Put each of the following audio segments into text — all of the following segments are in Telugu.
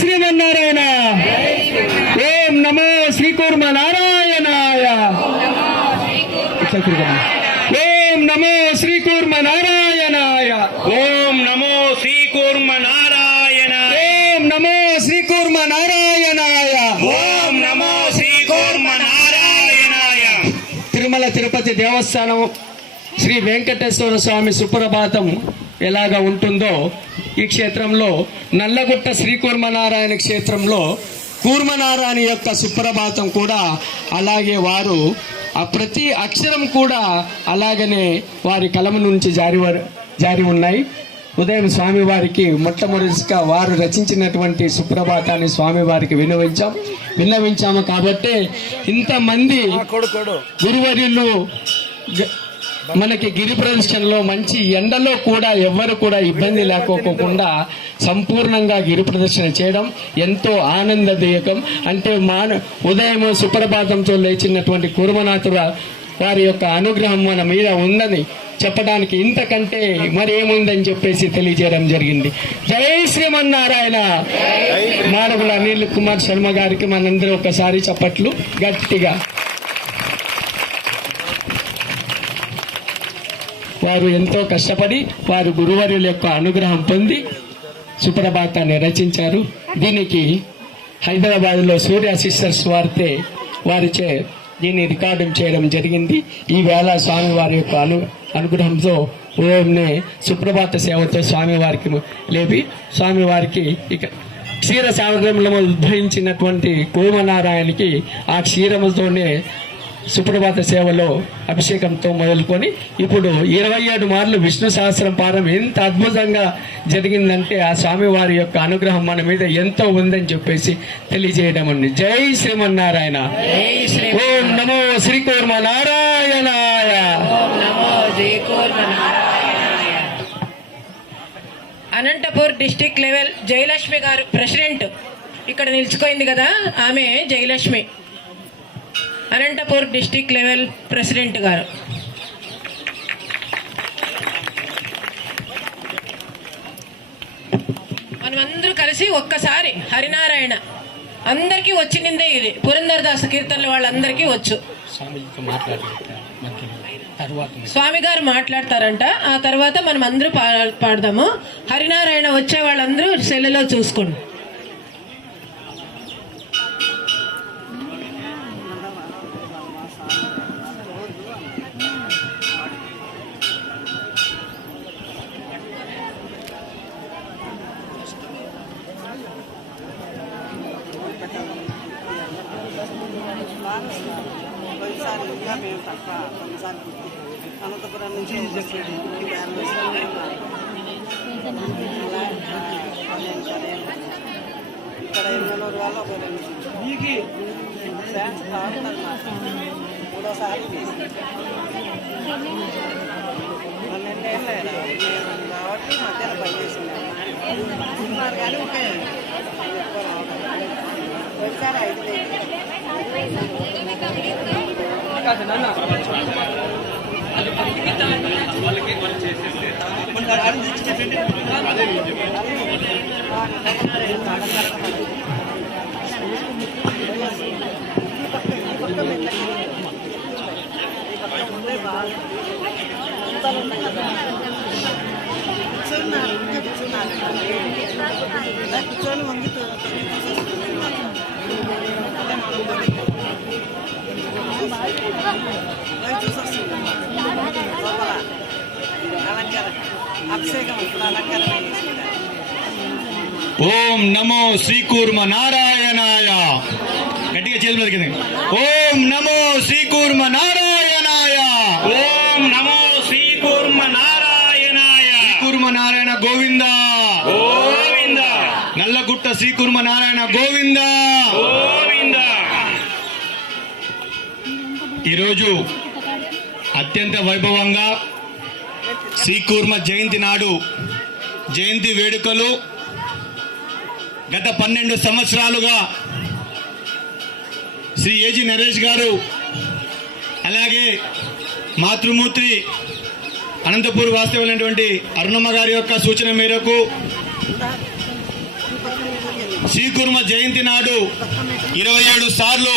శ్రీమన్నారాయణ. ఓం నమో శ్రీకూర్మ నారాయణాయ. ఓం నమో శ్రీకూర్మ నారాయణాయ. ఓం నమో శ్రీకూర్మ నారాయణ. ఓం నమో శ్రీకూర్మ నారాయణాయ. ఓం నమో శ్రీకూర్మ నారాయణాయ. తిరుమల తిరుపతి దేవస్థానం శ్రీ వెంకటేశ్వర స్వామి సుప్రభాతం ఎలాగా ఉంటుందో ఈ క్షేత్రంలో నల్లగుట్ట శ్రీకూర్మనారాయణ క్షేత్రంలో కూర్మనారాయణ యొక్క సుప్రభాతం కూడా అలాగే వారు ఆ ప్రతి అక్షరం కూడా అలాగనే వారి కలం నుంచి జారి ఉన్నాయి. ఉదయం స్వామివారికి మొట్టమొదటిగా వారు రచించినటువంటి సుప్రభాతాన్ని స్వామివారికి విన్నవించాము కాబట్టి ఇంతమంది గురువర్యులు మనకి గిరి ప్రదర్శనలో మంచి ఎండలో కూడా ఎవ్వరు కూడా ఇబ్బంది లేకోకుండా సంపూర్ణంగా గిరి ప్రదర్శన చేయడం ఎంతో ఆనందదాయకం. అంటే ఉదయం సుప్రభాతంతో లేచినటువంటి కూర్మనాథుల వారి యొక్క అనుగ్రహం మన మీద ఉందని చెప్పడానికి ఇంతకంటే మరేముందని చెప్పేసి తెలియజేయడం జరిగింది. జై శ్రీమన్నారాయణ. మాడగుల అనిల్ కుమార్ శర్మ గారికి మనందరూ ఒకసారి చప్పట్లు గట్టిగా. వారు ఎంతో కష్టపడి వారు గురువర్యుల యొక్క అనుగ్రహం పొంది సుప్రభాతాన్ని రచించారు. దీనికి హైదరాబాద్లో సూర్య సిస్టర్స్ వారిచే దీన్ని రికార్డింగ్ చేయడం జరిగింది. ఈవేళ స్వామివారి యొక్క అనుగ్రహంతో ఉదయంనే సుప్రభాత సేవతో స్వామివారికి లేపి స్వామివారికి ఇక క్షీర సాగరంలో ఉద్భవించినటువంటి కూర్మనారాయణకి ఆ క్షీరముతోనే సుప్రభాత సేవలో అభిషేకంతో మొదలుకొని ఇప్పుడు 27 మార్లు విష్ణు సహస్రం పారం ఎంత అద్భుతంగా జరిగిందంటే ఆ స్వామివారి యొక్క అనుగ్రహం మన మీద ఎంతో ఉందని చెప్పేసి తెలియజేయడం అండి. జై శ్రీమన్నారాయణ. ఓం నమో శ్రీకూర్మ నారాయణాయ. అనంతపూర్ డిస్టిక్ లెవెల్ జయలక్ష్మి గారు ప్రెసిడెంట్ ఇక్కడ నిలిచిపోయింది కదా, ఆమె Jayalakshmi Anantapur district level president గారు. మనమందరూ కలిసి ఒక్కసారి హరినారాయణ అందరికీ వచ్చిందే ఇది పురంధరదాస కీర్తనలు వాళ్ళందరికీ వచ్చు. స్వామి గారు మాట్లాడతారంట, ఆ తర్వాత మనం అందరూ పాడదాము. హరినారాయణ వచ్చే వాళ్ళందరూ సెల్లులో చూసుకోండి. అనంతపురం నుంచి ఇక్కడ 800 వాళ్ళు ఒక 2 ఫ్యాన్స్ తాగుతారు. మూడోసారి 12 ఏళ్ళు కాబట్టి మధ్యలో పనిచేసింది కానీ ఓకే ఎక్కువ రావడం. ఒకసారి 5 కూర్చొని వంగి చూసొస్తుంది అలంకారం అభిషేకం ఇప్పుడు అలంకారం. ఓం నమో శ్రీకూర్మ నారాయణాయ. గట్టిగా చేతులు పెరిగింది. ఓం నమో శ్రీకూర్మ నారాయణాయ. ఓం నమో శ్రీకూర్మ నారాయణాయ. శ్రీకూర్మ నారాయణ గోవింద గోవింద. నల్లగుట్ట శ్రీకూర్మ నారాయణ గోవింద గోవింద. ఈరోజు అత్యంత వైభవంగా శ్రీకూర్మ జయంతి నాడు జయంతి వేడుకలు గత 12 సంవత్సరాలుగా శ్రీ ఏజీ నరేష్ గారు అలాగే మాతృమూర్తి అనంతపూర్ వాస్తవ్యులైనటువంటి అరుణమ్మ గారి యొక్క సూచన మేరకు శ్రీకుర్మ జయంతి నాడు 27 సార్లు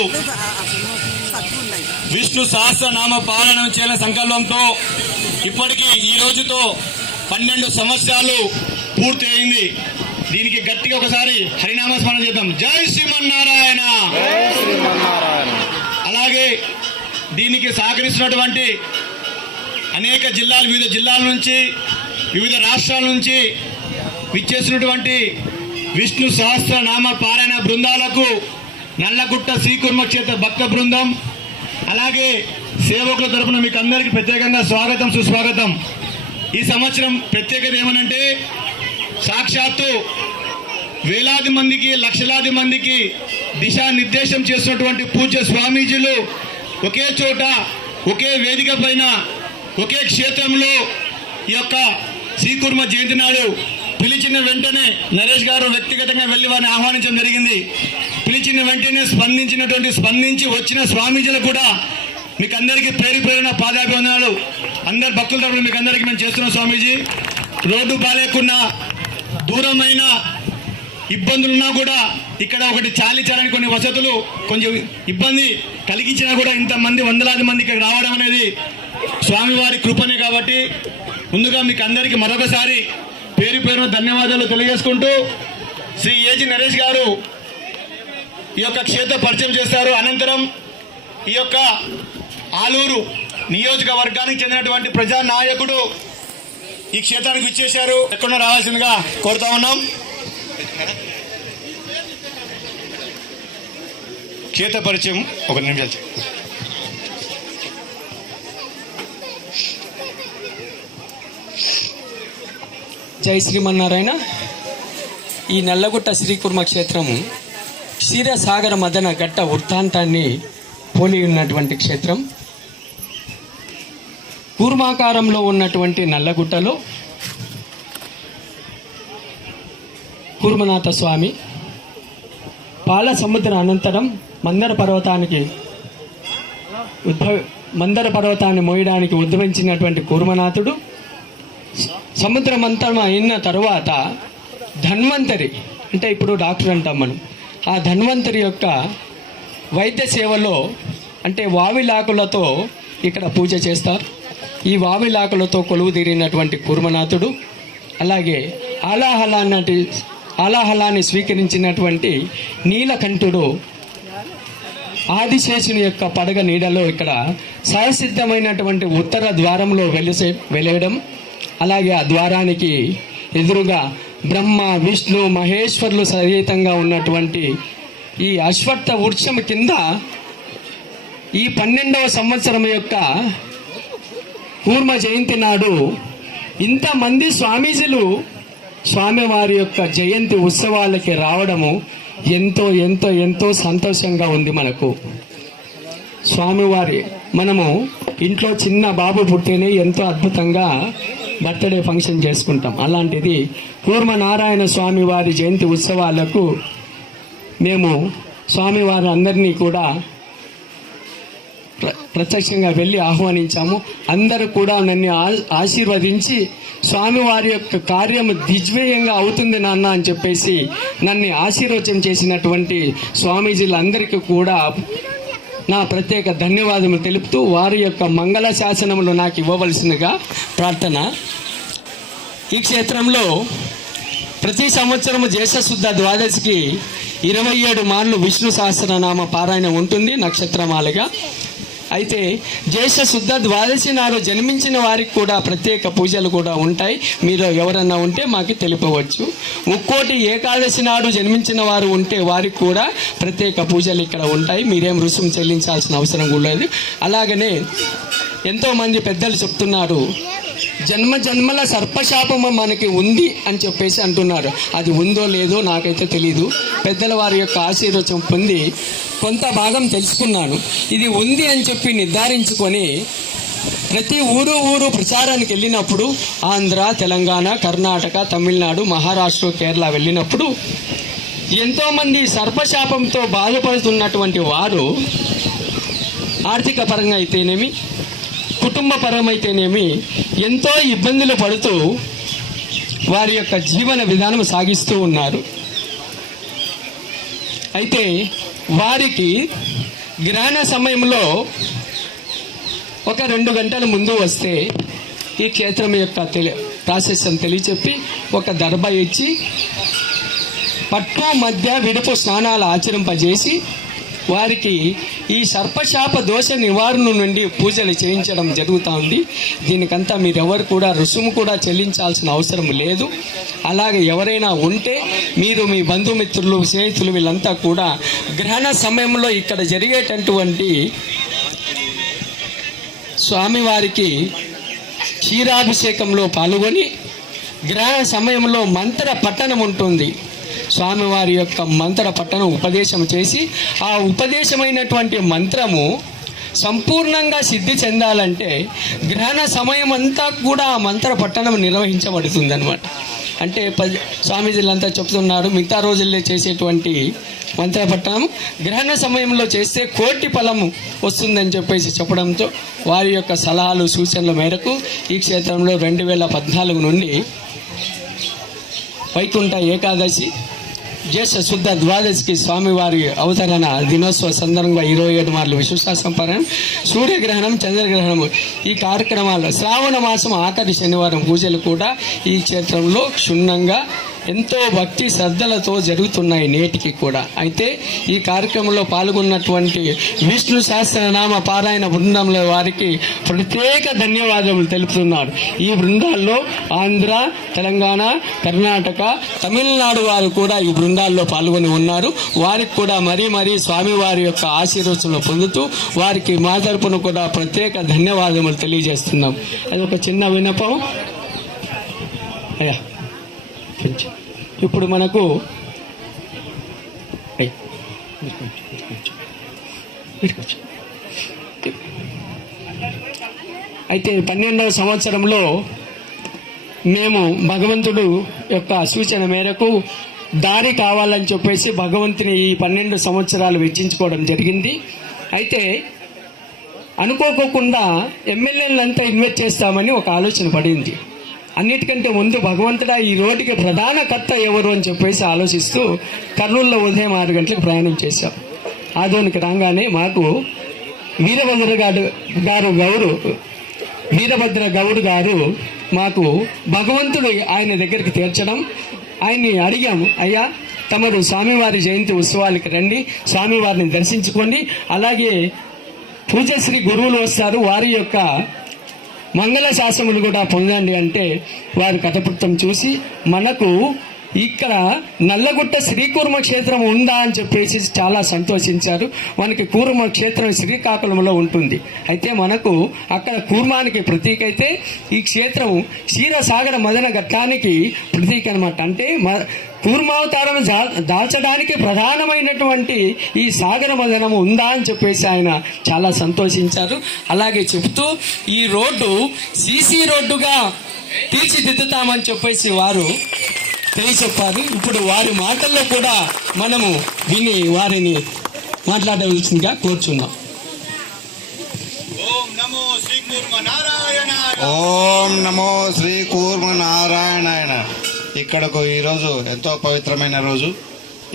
విష్ణు సహస్రనామ పారాయణం చేయాలనే సంకల్పంతో ఇప్పటికీ ఈ రోజుతో 12 సంవత్సరాలు పూర్తి అయింది. దీనికి గట్టిగా ఒకసారి హరినామస్మరణ చేద్దాం. జై శ్రీమన్నారాయణ. అలాగే దీనికి సహకరిస్తున్నటువంటి అనేక జిల్లాలు, వివిధ జిల్లాల నుంచి, వివిధ రాష్ట్రాల నుంచి విచ్చేసినటువంటి విష్ణు సహస్రనామ పారాయణ బృందాలకు నల్లగుట్ట శ్రీకుర్మ క్షేత్ర భక్త బృందం, అలాగే సేవకుల తరపున మీకు అందరికీ ప్రత్యేకంగా స్వాగతం, సుస్వాగతం. ఈ సంవత్సరం ప్రత్యేకత ఏమనంటే సాక్షాత్తు వేలాది మందికి, లక్షలాది మందికి దిశానిర్దేశం చేస్తున్నటువంటి పూజ్య స్వామీజీలు ఒకే చోట, ఒకే వేదిక పైన, ఒకే క్షేత్రంలో ఈ యొక్క శ్రీకుర్మ జయంతి నాడు పిలిచిన వెంటనే నరేష్ గారు వ్యక్తిగతంగా వెళ్లి వారిని ఆహ్వానించడం జరిగింది. పిలిచిన వెంటనే స్పందించి వచ్చిన స్వామీజీలకు కూడా మీకు అందరికీ పేరు పేరున పాదాభివందనాలు. అందరు భక్తుల తరపున మీకు అందరికీ మేము చేస్తున్నాం. స్వామీజీ, రోడ్డు బాలేకున్నా, దూరమైన ఇబ్బందులున్నా కూడా ఇక్కడ ఒకటి చాలించాలని కొన్ని వసతులు కొంచెం ఇబ్బంది కలిగించినా కూడా ఇంతమంది, వందలాది మంది ఇక్కడ రావడం అనేది స్వామివారి కృపనే. కాబట్టి ముందుగా మీకు అందరికీ మరొకసారి పేరు పేరున ధన్యవాదాలు తెలియజేసుకుంటూ శ్రీ ఏజీ నరేష్ గారు ఈ యొక్క క్షేత్ర పరిచయం చేస్తారు. అనంతరం ఈ యొక్క ఆలూరు నియోజకవర్గానికి చెందినటువంటి ప్రజా నాయకుడు ఈ క్షేత్రానికి విచ్చేశారు. ఎక్కడ రావాల్సిందిగా కోరుతా ఉన్నాం. క్షేత్ర పరిచయం 1 నిమిషం. జై శ్రీమన్నారాయణ. ఈ నల్లగుట్ట శ్రీకుర్మ క్షేత్రము క్షీరసాగర మదన ఘట్ట వృత్తాంతాన్ని పోలి ఉన్నటువంటి క్షేత్రం. కూర్మాకారంలో ఉన్నటువంటి నల్లగుట్టలో కూర్మనాథ స్వామి పాల సముద్ర అనంతరం మందర పర్వతాన్ని మోయడానికి ఉద్భవించినటువంటి కూర్మనాథుడు సముద్రమంతరం అయిన తరువాత ధన్వంతరి, అంటే ఇప్పుడు డాక్టర్ అంటాం మనం, ఆ ధన్వంతరి యొక్క వైద్య సేవలో అంటే వావిలాకులతో ఇక్కడ పూజ చేస్తారు. ఈ వావిలాకులతో కొలువు తీరినటువంటి కూర్మనాథుడు, అలాగే ఆలాహలాన్ని స్వీకరించినటువంటి నీలకంఠుడు ఆదిశేషుని యొక్క పడగ నీడలో ఇక్కడ సహసిద్ధమైనటువంటి ఉత్తర ద్వారంలో వెలయడం, అలాగే ఆ ద్వారానికి ఎదురుగా బ్రహ్మ, విష్ణు, మహేశ్వరులు సహితంగా ఉన్నటువంటి ఈ అశ్వత్థ వృక్షం కింద ఈ 12వ సంవత్సరం యొక్క కూర్మ జయంతి నాడు ఇంతమంది స్వామీజీలు స్వామివారి యొక్క జయంతి ఉత్సవాలకి రావడము ఎంతో ఎంతో ఎంతో సంతోషంగా ఉంది మనకు. స్వామివారి మనము ఇంట్లో చిన్న బాబు పుట్టినే ఎంతో అద్భుతంగా బర్త్డే ఫంక్షన్ చేసుకుంటాం. అలాంటిది కూర్మ నారాయణ స్వామి వారి జయంతి ఉత్సవాలకు మేము స్వామివారి అందరినీ కూడా ప్రత్యక్షంగా వెళ్ళి ఆహ్వానించాము. అందరూ కూడా నన్ను ఆశీర్వదించి స్వామివారి యొక్క కార్యం దిగ్విజయంగా అవుతుంది నాన్న అని చెప్పేసి నన్ను ఆశీర్వచనం చేసినటువంటి స్వామీజీలందరికీ కూడా నా ప్రత్యేక ధన్యవాదములు తెలుపుతూ వారి యొక్క మంగళ శాసనములు నాకు ఇవ్వవలసిందిగా ప్రార్థన. ఈ క్షేత్రంలో ప్రతి సంవత్సరము జ్యేష్ఠశుద్ధ ద్వాదశికి 27 మార్లు విష్ణు సహస్రనామ పారాయణ ఉంటుంది నక్షత్రమాలగా. అయితే జ్యేష్ఠశుద్ధ ద్వాదశి నాడు జన్మించిన వారికి కూడా ప్రత్యేక పూజలు కూడా ఉంటాయి. మీరు ఎవరన్నా ఉంటే మాకు తెలుపవచ్చు. ముక్కోటి ఏకాదశి నాడు జన్మించిన వారు ఉంటే వారికి కూడా ప్రత్యేక పూజలు ఇక్కడ ఉంటాయి. మీరేం రుసుము చెల్లించాల్సిన అవసరం కూడా లేదు. అలాగనే ఎంతోమంది పెద్దలు చెప్తున్నారు, జన్మ జన్మల సర్పశాపము మనకి ఉంది అని చెప్పేసి అంటున్నారు. అది ఉందో లేదో నాకైతే తెలీదు. పెద్దల వారి యొక్క ఆశీర్వచనం పొంది కొంత భాగం తెలుసుకున్నాను. ఇది ఉంది అని చెప్పి నిర్ధారించుకొని ప్రతి ఊరు ప్రచారానికి వెళ్ళినప్పుడు ఆంధ్ర, తెలంగాణ, కర్ణాటక, తమిళనాడు, మహారాష్ట్ర, కేరళ వెళ్ళినప్పుడు ఎంతోమంది సర్పశాపంతో బాధపడుతున్నటువంటి వారు ఆర్థిక పరంగా అయితేనేమి, కుటుంబ పరమైతేనేమి ఎంతో ఇబ్బందులు పడుతూ వారి యొక్క జీవన విధానం సాగిస్తూ ఉన్నారు. అయితే వారికి గ్రహణ సమయంలో ఒక 2 గంటల ముందు వస్తే ఈ క్షేత్రం యొక్క ప్రాసెస్ అని తెలియచెప్పి ఒక దర్భ ఇచ్చి పట్టు మధ్య విడుపు స్నానాలు ఆచరింపజేసి వారికి ఈ సర్పశాప దోష నివారణ నుండి పూజలు చేయించడం జరుగుతూ ఉంది. దీనికంతా మీరెవరు కూడా రుసుము కూడా చెల్లించాల్సిన అవసరం లేదు. అలాగే ఎవరైనా ఉంటే మీరు మీ బంధుమిత్రులు స్నేహితులు వీళ్ళంతా కూడా గ్రహణ సమయంలో ఇక్కడ జరిగేటటువంటి స్వామివారికి క్షీరాభిషేకంలో పాల్గొని గ్రహణ సమయంలో మంత్ర పఠనం ఉంటుంది. స్వామివారి యొక్క మంత్ర పఠనం ఉపదేశం చేసి ఆ ఉపదేశమైనటువంటి మంత్రము సంపూర్ణంగా సిద్ధి చెందాలంటే గ్రహణ సమయం అంతా కూడా ఆ మంత్ర పఠనం నిర్వహించబడుతుంది అనమాట. అంటే స్వామీజీలంతా చెప్తున్నారు మిగతా రోజుల్లో చేసేటువంటి మంత్రపట్టణం గ్రహణ సమయంలో చేస్తే 1 కోటి ఫలం వస్తుందని చెప్పడంతో వారి యొక్క సలహాలు సూచనల మేరకు ఈ క్షేత్రంలో 2014 నుండి వైకుంఠ ఏకాదశి జ్యేష్ఠ శుద్ధ ద్వాదశికి స్వామివారి అవతరణ దినోత్సవ సందర్భంగా 27 మార్లు విశ్వసంపరణం, సూర్యగ్రహణం, చంద్రగ్రహణం ఈ కార్యక్రమాలు శ్రావణ మాసం ఆఖరి శనివారం పూజలు కూడా ఈ క్షేత్రంలో క్షుణ్ణంగా ఎంతో భక్తి శ్రద్ధలతో జరుగుతున్నాయి నేటికి కూడా. అయితే ఈ కార్యక్రమంలో పాల్గొన్నటువంటి విష్ణు సహస్రనామ పారాయణ బృందంలో వారికి ప్రత్యేక ధన్యవాదములు తెలుపుతున్నారు. ఈ బృందాల్లో ఆంధ్ర, తెలంగాణ, కర్ణాటక, తమిళనాడు వారు కూడా ఈ బృందాల్లో పాల్గొని ఉన్నారు. వారికి కూడా మరీ స్వామివారి యొక్క ఆశీర్వచనలు పొందుతూ వారికి మా తరపున కూడా ప్రత్యేక ధన్యవాదములు తెలియజేస్తున్నాం. అది ఒక చిన్న విన్నపం. అయ్యా ఇప్పుడు మనకు అయితే 12వ సంవత్సరంలో మేము భగవంతుడు యొక్క సూచన మేరకు దారి కావాలని చెప్పేసి భగవంతుని ఈ 12 సంవత్సరాలు వెచ్చించుకోవడం జరిగింది. అయితే అనుకోకుండా ఎమ్మెల్యేలంతా ఇన్వెస్ట్ చేస్తామని ఒక ఆలోచన పడింది. అన్నిటికంటే ముందు భగవంతుడా ఈ రోడ్డుకి ప్రధాన కర్త ఎవరు అని చెప్పేసి ఆలోచిస్తూ కర్నూలులో ఉదయం 6 గంటలకు ప్రయాణం చేశాం. ఆదోనికి రాగానే మాకు వీరభద్ర గౌడ్ గారు మాకు భగవంతుడు ఆయన దగ్గరికి తీర్చడం, ఆయన్ని అడిగాము, అయ్యా తమరు స్వామివారి జయంతి ఉత్సవాలకి రండి, స్వామివారిని దర్శించుకోండి, అలాగే పూజశ్రీ గురువులు వస్తారు వారి యొక్క మంగళ శాసనములు కూడా పొందండి అంటే వారు కథపృత్తం చూసి మనకు ఇక్కడ నల్లగుట్ట శ్రీకూర్మ క్షేత్రం ఉందా అని చెప్పేసి చాలా సంతోషించారు. మనకి కూర్మ క్షేత్రం శ్రీకాకుళంలో ఉంటుంది. అయితే మనకు అక్కడ కూర్మానికి ప్రతీక అయితే ఈ క్షేత్రం క్షీరసాగర మదన ఘట్టానికి ప్రతీక అనమాట. అంటే కూర్మావతారం దాల్చడానికి ప్రధానమైనటువంటి ఈ సాగర మదనము ఉందా అని చెప్పేసి ఆయన చాలా సంతోషించారు. అలాగే చెబుతూ ఈ రోడ్డు సీసీ రోడ్డుగా తీర్చిదిద్దుతామని చెప్పేసి వారు తెలియచెప్పారు. ఇప్పుడు వారి మాటల్లో కూడా మనము విని వారిని మాట్లాడవలసిందిగా కోరుచున్నాం. ఓం నమో శ్రీ కూర్మ నారాయణాయ. ఓం నమో శ్రీ కూర్మ నారాయణాయన. ఇక్కడకు ఈరోజు ఎంతో పవిత్రమైన రోజు.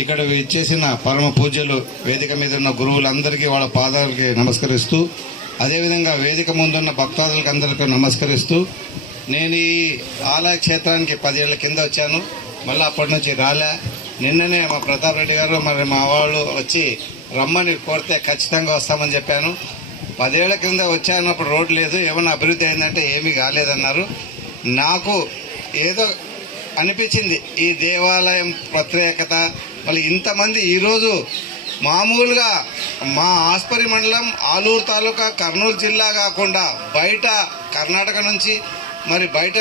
ఇక్కడ ఇచ్చేసిన పరమ పూజ్యులు వేదిక మీద ఉన్న గురువులందరికీ వాళ్ళ పాదాలకి నమస్కరిస్తూ, అదేవిధంగా వేదిక ముందున్న భక్తాదులకు అందరికీ నమస్కరిస్తూ, నేను ఈ ఆలయ క్షేత్రానికి 10 ఏళ్ల కింద వచ్చాను. మళ్ళీ అప్పటి నుంచి రాలే. నిన్ననే మా ప్రతాప్ రెడ్డి గారు మరి మా వాళ్ళు వచ్చి రమ్మని కోరితే ఖచ్చితంగా వస్తామని చెప్పాను. 10 ఏళ్ల కింద వచ్చాను, అప్పుడు రోడ్డు లేదు, ఏమన్నా అభివృద్ధి అయిందంటే ఏమీ కాలేదన్నారు. నాకు ఏదో అనిపించింది ఈ దేవాలయం ప్రత్యేకత. మళ్ళీ ఇంతమంది ఈరోజు మామూలుగా మా ఆస్పరి మండలం ఆలూరు తాలూకా కర్నూలు జిల్లా కాకుండా బయట కర్ణాటక నుంచి మరి బయట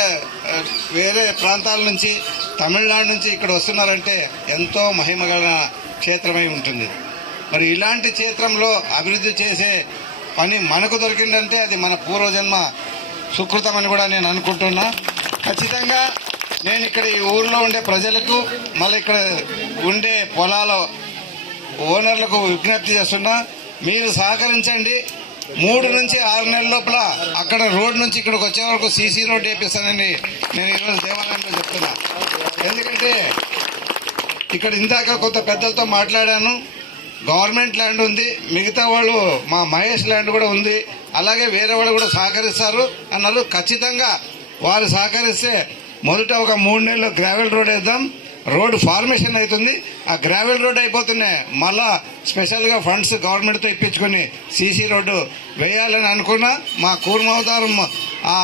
వేరే ప్రాంతాల నుంచి తమిళనాడు నుంచి ఇక్కడ వస్తున్నారంటే ఎంతో మహిమగల క్షేత్రమై ఉంటుంది. మరి ఇలాంటి క్షేత్రంలో అభివృద్ధి చేసే పని మనకు దొరికిందంటే అది మన పూర్వజన్మ సుకృతమని కూడా నేను అనుకుంటున్నా. ఖచ్చితంగా నేను ఇక్కడ ఈ ఊర్లో ఉండే ప్రజలకు మళ్ళీ ఇక్కడ ఉండే పొలాల ఓనర్లకు విజ్ఞప్తి చేస్తున్నా, మీరు సహకరించండి. 3 నుంచి 6 నెలల లోపల అక్కడ రోడ్ నుంచి ఇక్కడికి వచ్చే వరకు సీసీ రోడ్ వేపిస్తానని నేను ఈరోజు దేవాలయంలో చెప్తున్నా. ఎందుకంటే ఇక్కడ ఇందాక కొంత పెద్దలతో మాట్లాడాను. గవర్నమెంట్ ల్యాండ్ ఉంది, మిగతా వాళ్ళు మా మహేష్ ల్యాండ్ కూడా ఉంది, అలాగే వేరే వాళ్ళు కూడా సహకరిస్తారు అన్నారు. ఖచ్చితంగా వారు సహకరిస్తే మొదట ఒక 3 నెలలు గ్రావెల్ రోడ్ వేద్దాం. రోడ్ ఫార్మేషన్ అవుతుంది, ఆ గ్రావెల్ రోడ్ అయిపోతున్నాయి, మళ్ళా స్పెషల్గా ఫండ్స్ గవర్నమెంట్తో ఇప్పించుకొని సీసీ రోడ్డు వేయాలని అనుకున్నా. మా కూర్మావతారం ఆ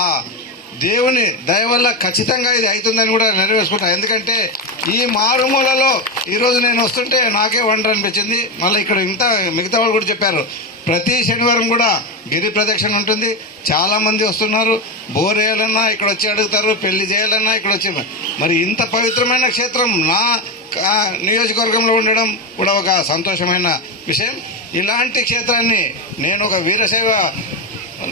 దేవుని దయ వల్ల ఖచ్చితంగా ఇది అవుతుందని కూడా నెరవేర్చుకుంటా. ఎందుకంటే ఈ మారుమూలలో ఈరోజు నేను వస్తుంటే నాకే వండర్ అనిపించింది. మళ్ళీ ఇక్కడ ఇంత మిగతా వాళ్ళు కూడా చెప్పారు, ప్రతి శనివారం కూడా గిరి ప్రదక్షిణ ఉంటుంది. చాలా మంది వస్తున్నారు, బోర్ వేయాలన్నా ఇక్కడ వచ్చి అడుగుతారు, పెళ్లి చేయాలన్నా ఇక్కడ వచ్చి. మరి ఇంత పవిత్రమైన క్షేత్రం నా నియోజకవర్గంలో ఉండడం కూడా ఒక సంతోషమైన విషయం. ఇలాంటి క్షేత్రాన్ని నేను ఒక వీరశైవ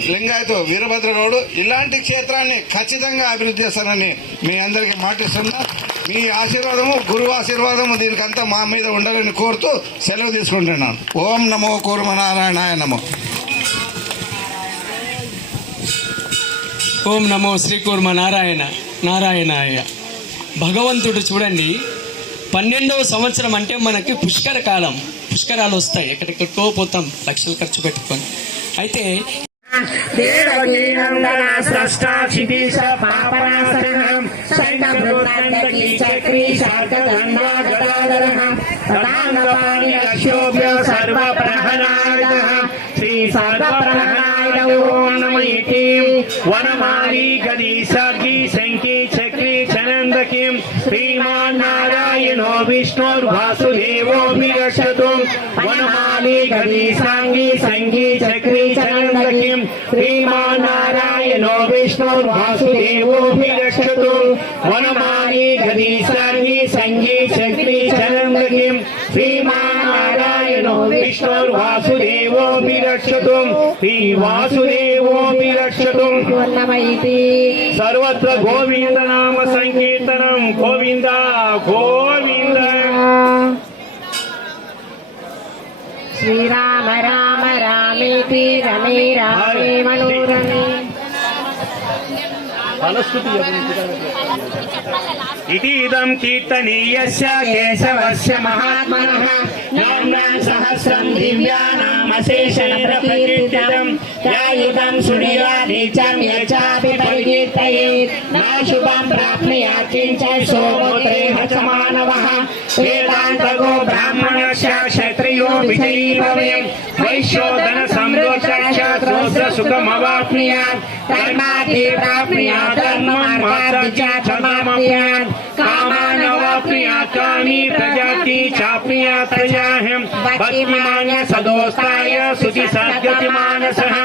లింగాయతు వీరభద్రగౌడు ఇలాంటి క్షేత్రాన్ని ఖచ్చితంగా అభివృద్ధి చేస్తానని మీ అందరికీ మాటిస్తున్నా. మీ ఆశీర్వాదము, గురువు ఆశీర్వాదము దీనికంతా మా మీద ఉండాలని కోరుతూ సెలవు తీసుకుంటున్నాను. ఓం నమో కూర్మనారాయణాయ నమో. ఓం నమో శ్రీ కూర్మ నారాయణాయ. భగవంతుడు చూడండి, 12వ సంవత్సరం అంటే మనకి పుష్కర కాలం, పుష్కరాలు వస్తాయి, ఎక్కడికో పోతాం లక్షలు ఖర్చు పెట్టుకొని. అయితే దేవకీనందన స్రష్టా క్షితీశ పాపనాశనం శైండమృతాండకీ చక్రీ శార్కదండా గదాధరః తదాంగపాణి లక్ష్యోభ్య సర్వప్రహణాయ శ్రీ సర్వప్రహణాయ ఓం నమః ఇతి వనమాలి గది సర్గి శంకి చక్రీ చనందకీ శ్రీమాన్ నారాయణో విష్ణుర్వాసుదేవో విరక్షతు వనమాలి గది సాంగి సంగి చక్రీ చనందకీ శ్రీమాన్ నారాయణో విష్ణుర్వాసుదేవో విరక్షతు వనమాలి గది సాంగి సంగి చక్రీ చనందకీ శ్రీమాన్ నారాయణో విష్ణుర్వాసుదేవో విరక్షతు శ్రీ వాసుదేవో విరక్షతు సర్వత్ర గోవింద నామ సంకీర్తనం గోవింద గోవింద. శ్రీరామ రామ రామేతి రమే రామే మనోరమే. ఇదం కీర్తనీయస్య కేశవస్య మహాత్మనః నామ్నాం సహస్రం దివ్యానామశేషేణ ప్రకీర్తితం యాయుధం సునియాదీచం యచాపి పరికీర్తయేత్ నాశుభం ప్రాప్నుయాత్ కించ సోమోత్రేహ చ మానవః వేదాంతగో బ్రాహ్మణస్య క్షత్రియో విజయీ భవేత్ వైశ్యో ధన సంరోచక్ష శ్రోత్ర సుఖమవాప్నుయాత్ ధర్మార్థి ప్రాప్నుయాత్ ధర్మమార్గార్థి చ సమాప్నుయాత్ కామానవాప్నుయాత్ కామి ప్రజాతి చాప్నుయాత్ ప్రజాహం భక్తిమాన్య సదోస్తాయ శుచి సద్గతి మానసః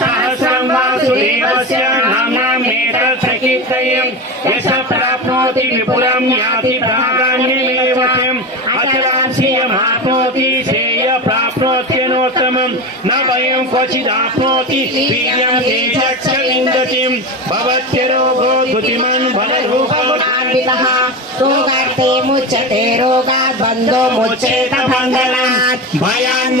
సహస్రం వాసుదేవస్య నామ్నామేతత్ ప్రకీర్తయేత్ యశ ప్రాప్నోతి విపులం యాతి ప్రాధాన్యమేవ తం అచలాంసియమాప్నోతి శ్రేయ ప్రాప్నోత్యనోత్తమం న భయం క్వచిదాప్నోతి వీర్యం తేజశ్చ విందతిం భవత్యరోగో ధృతిమన్ బలరూపమాన్వితః రోగార్తే ముచ్యతే రోగాత్ బంధో ముచ్యేత బంధనాత్ భయాన్